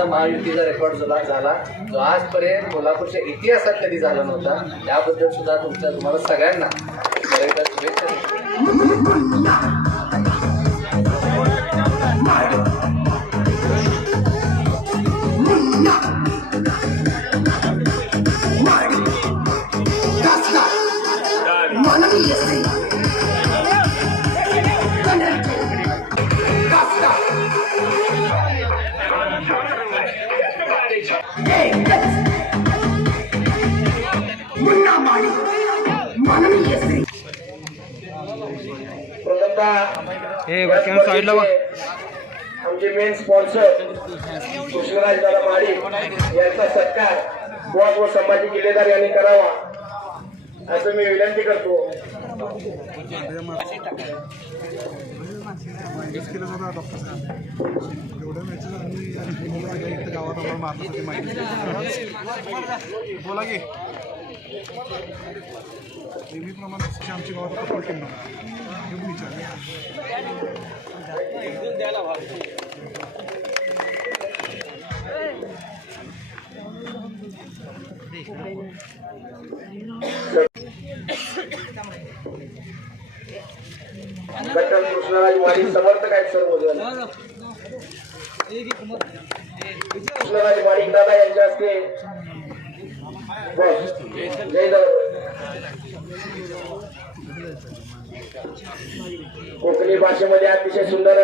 असा महायुतीचा रेकॉर्ड जुना झाला. जो आजपर्यंत कोल्हापूरच्या इतिहासात कधी झाला नव्हता त्याबद्दल सुद्धा तुमच्या तुम्हाला सगळ्यांना शुभेच्छा देतो. प्रथमतः साईडला बघ. आमचे मेन स्पॉन्सर कृष्णराज दादा माळी यांचा सत्कार बुवा व संभाजी किल्लेदार यांनी करावा असं मी विनंती करतो बोला की नेहमीप्रमाणे तशी आमची गावात सपोर्ट टीम घेऊन विचारले कट्टर कृष्णराज माळी समर्थक आहेत सर्वजण कृष्णराज माळी दादा यांच्या हस्ते कोकणी भाषेमध्ये अतिशय सुंदर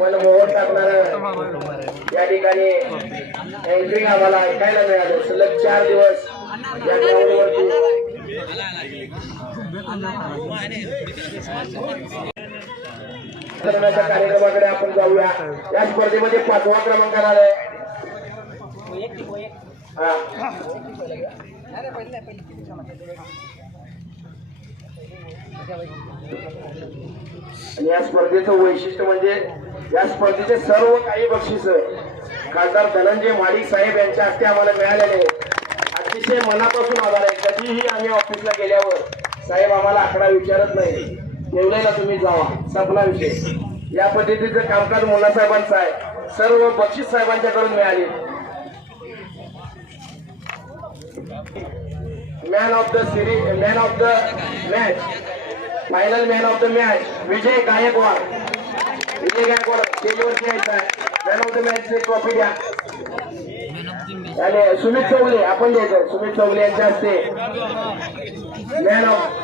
मनमोहन टाकणार या ठिकाणी अँकरिंग आम्हाला ऐकायला मिळालं. सलग चार दिवस या ग्राउंडवरती करण्याच्या कार्यक्रमाकडे आपण जाऊया. या स्पर्धेमध्ये पाचवा क्रमांक आलाय या स्पर्धेचं वैशिष्ट्य म्हणजे या स्पर्धेचे सर्व काही बक्षीस खासदार धनंजय माडिक साहेब यांच्या हस्ते आम्हाला मिळालेले अतिशय मनापासून आभार आहे. कधीही आम्ही ऑफिसला गेल्यावर साहेब आम्हाला आकडा विचारत नाही. ठेवलेला तुम्ही जावा. संपला विषय. या पद्धतीचं कामकाज मुला साहेबांचं आहे. सर्व बक्षीस साहेबांच्याकडून मिळाले. Man of the series man of the match final man of the match Vijay Gaikwad Vijay Gaikwad स्टेजवरती यायचा आहे man of the match trophy द्या. आणि सुमित चौगले आपण द्यायचं सुमित चौगले यांच्या हस्ते. मॅन ऑफ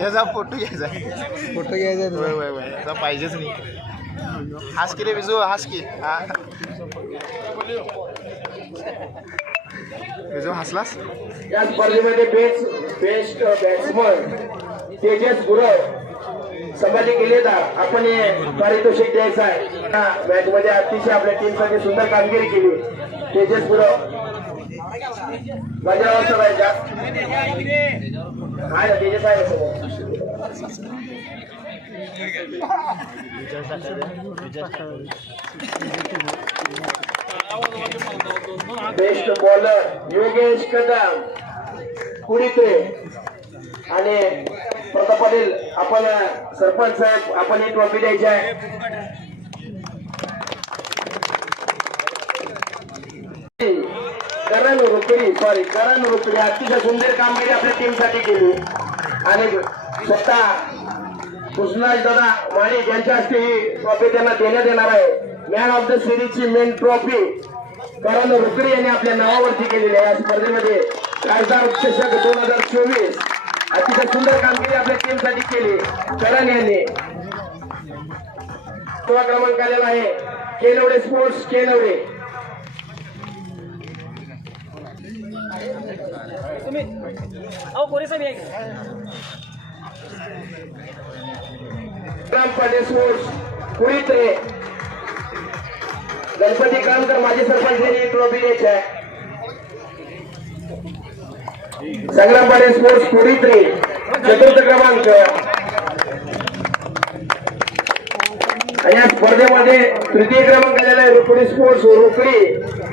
याचा फोटो घ्यायचा फोटो घ्यायचा पाहिजेच नाही. हास की रे विजू हास की. विजू हसलास? या स्पर्धेमध्ये best best batsman Tejas Gurav. Sambhaji Killedar आपण हे पारितोषिक द्यायचं आहे. मॅच मध्ये अतिशय आपल्या टीमसाठी सुंदर कामगिरी केली. तेजस गुरव. माझ्या राहायच्या आहे ना तेजस आहे बेस्ट बॉलर योगेश कदम कुडीत्रे आणि प्रताप पाटील आपण सरपंच साहेब आपण ही ट्रॉफी द्यायची आहे. करण रुपरी सॉरी करण रुपरी अतिशय सुंदर कामगिरी आपल्या टीमसाठी केली. आणि स्वतः कृष्णराज दादा माणिक यांच्या हस्ते ही ट्रॉफी त्यांना देण्यात येणार आहे. मॅन ऑफ द सिरीजची मेन ट्रॉफी करण रुकडी यांनी आपल्या नावावरती केलेली आहे. या स्पर्धेमध्ये खासदार चषक दोन हजार चोवीस अतिशय सुंदर कामगिरी आपल्या टीमसाठी केली. करण यांनी. किंवा क्रमांक आलेला आहे. केनवडे स्पोर्ट्स केनवडे ग्रामपाटे स्पोर्ट्स कुळीत्रे गणपती कामकर माजी सरपंच यांनी ट्रॉफी द्यायची आहे. संग्रामपाडे स्पोर्ट्स कुळीत्रे चतुर्थ क्रमांक. आणि या स्पर्धेमध्ये तृतीय क्रमांक आलेला आहे रुकडी स्पोर्ट्स रुकडी.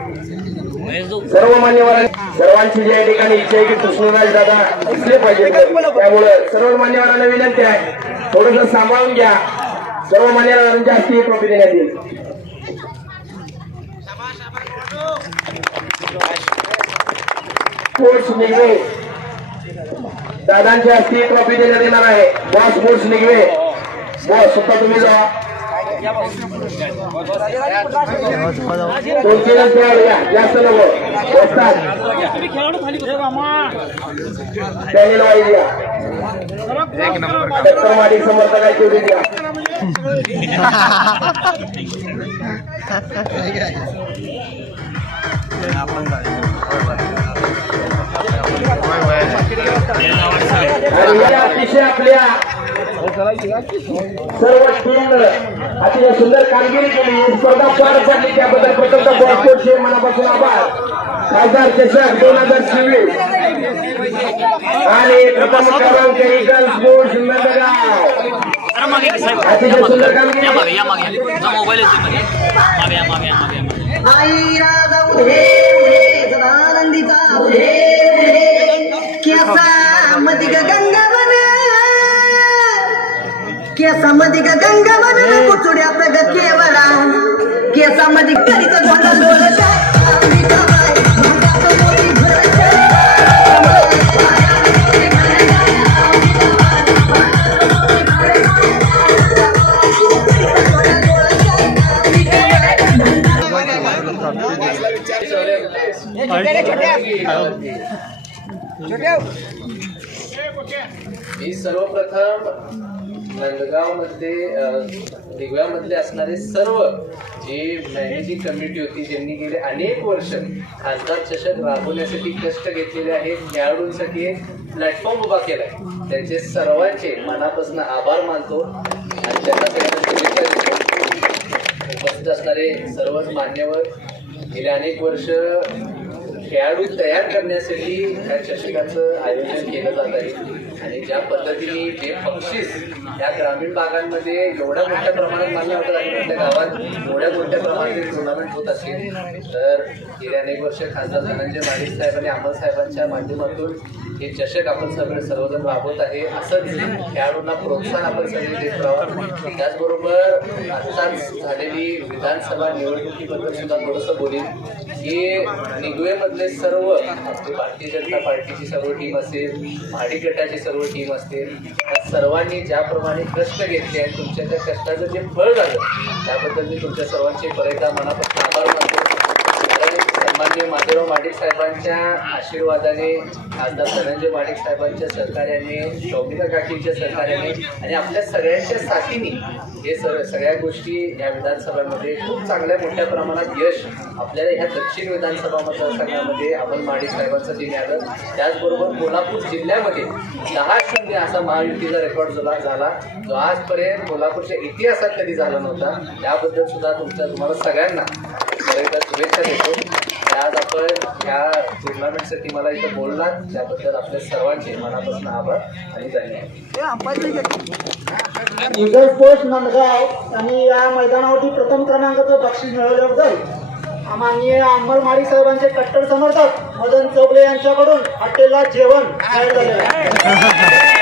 सर्व मान्यवर सर्वांची ज्या ठिकाणी इच्छा आहे की कृष्णराज दादा असले पाहिजे. त्यामुळे सर्व मान्यवरांना विनंती आहे. थोडस सांभाळून घ्या. सर्व मान्यवरांच्या हस्ती म्हणजे ट्रॉफी देण्यात येईल. स्पोर्ट्स निघवे. दादांच्या हस्ती ट्रॉफी देण्यात येणार आहे. Boss sports निघवे. बॉस स्वतः तुम्ही जा. दोन तीनच माडी समर्थकाची द्या आणि अतिशय आपल्या सर्व टीम अतिशय सुंदर कामगिरी केली. स्पर्धा पार पडली. त्याबद्दल प्रथमतः बॉलकोटचे मनापासून आभार. खासदार चषक दोन हजार चोवीस आणि प्रथम क्रमांक इगल स्पोर्ट्स नंदगाव. अतिशय सुंदर कामगिरी. आई राजा उधे उधे सदानंदीचा उधे ಮದಿಗ ಗಂಗವನ ಕೇಸ ಮದಿಗ ಗಂಗವನ ಕುಚುಡ್ಯಾತ ಕೇವಲ ಕೇಸ ಮದಿ ಕರಿತ छोटे छोटे मी सर्वप्रथम नंदगावमध्ये दिव्यामधले असणारे सर्व जी मॅनेजिंग कमिटी होती ज्यांनी गेले अनेक वर्ष खासदार चषक राबवण्यासाठी कष्ट घेतलेले आहेत खेळाडूंसाठी एक प्लॅटफॉर्म उभा केला आहे त्यांचे सर्वांचे मनापासून आभार मानतो. आणि उपस्थित असणारे सर्वच मान्यवर गेले अनेक वर्ष खेळाडू तयार करण्यासाठी या चषकाचं आयोजन केलं जात आहे. आणि ज्या पद्धतीने जे बक्षीस या ग्रामीण भागांमध्ये एवढ्या मोठ्या प्रमाणात मान्य होतात आणि आपल्या गावात एवढ्या मोठ्या प्रमाणात टुर्नामेंट होत असेल तर गेल्या अनेक वर्ष खासदार धनंजय माडिक साहेब आणि अमर साहेबांच्या माध्यमातून हे चषक आपण सगळे सर्वजण राबवत आहे. असंच खेळाडूंना प्रोत्साहन आपण सगळे देत राहावं त्याचबरोबर आत्ताच झालेली विधानसभा निवडणुकीबद्दल सुद्धा थोडंसं बोलीन. हे निगवेमधले सर्व भारतीय जनता पार्टीची सर्व टीम असेल भाडी गटाची सर्व टीम असेल सर्वांनी ज्याप्रमाणे कष्ट घेतले आणि तुमच्या त्या कष्टाचं जे फळ झालं त्याबद्दल मी तुमच्या सर्वांचे बरेचदा मनापासून आभार सन्माननीय माधवराव माडिक साहेबांच्या आशीर्वादाने खासदार धनंजय माडिक साहेबांच्या सहकार्याने शौमिका काकींच्या सहकार्याने आणि आपल्या सगळ्यांच्या साथीने हे सर सगळ्या गोष्टी या विधानसभामध्ये खूप चांगल्या मोठ्या प्रमाणात यश आपल्याला ह्या दक्षिण विधानसभा मतदारसंघामध्ये आपण माडिक साहेबांसाठी मिळालं त्याचबरोबर कोल्हापूर जिल्ह्यामध्ये दहा शून्य असा महायुतीचा रेकॉर्ड जुला झाला जो आजपर्यंत कोल्हापूरच्या इतिहासात कधी झाला नव्हता त्याबद्दल सुद्धा तुमच्या तुम्हाला सगळ्यांना शुभेच्छा देतो. आज आपण या टुर्नामेंटसाठी मला इथं बोललात त्याबद्दल आपल्या सर्वांचे मनापासून आभार आणि धन्यवाद. इगल स्पोर्ट्स नंदगाव आणि या मैदानावरती प्रथम क्रमांकाचं बक्षीस मिळवल्याबद्दल माननीय अंबर माळी साहेबांचे कट्टर समर्थक मदन चौगले यांच्याकडून हॉटेलला जेवण आहे.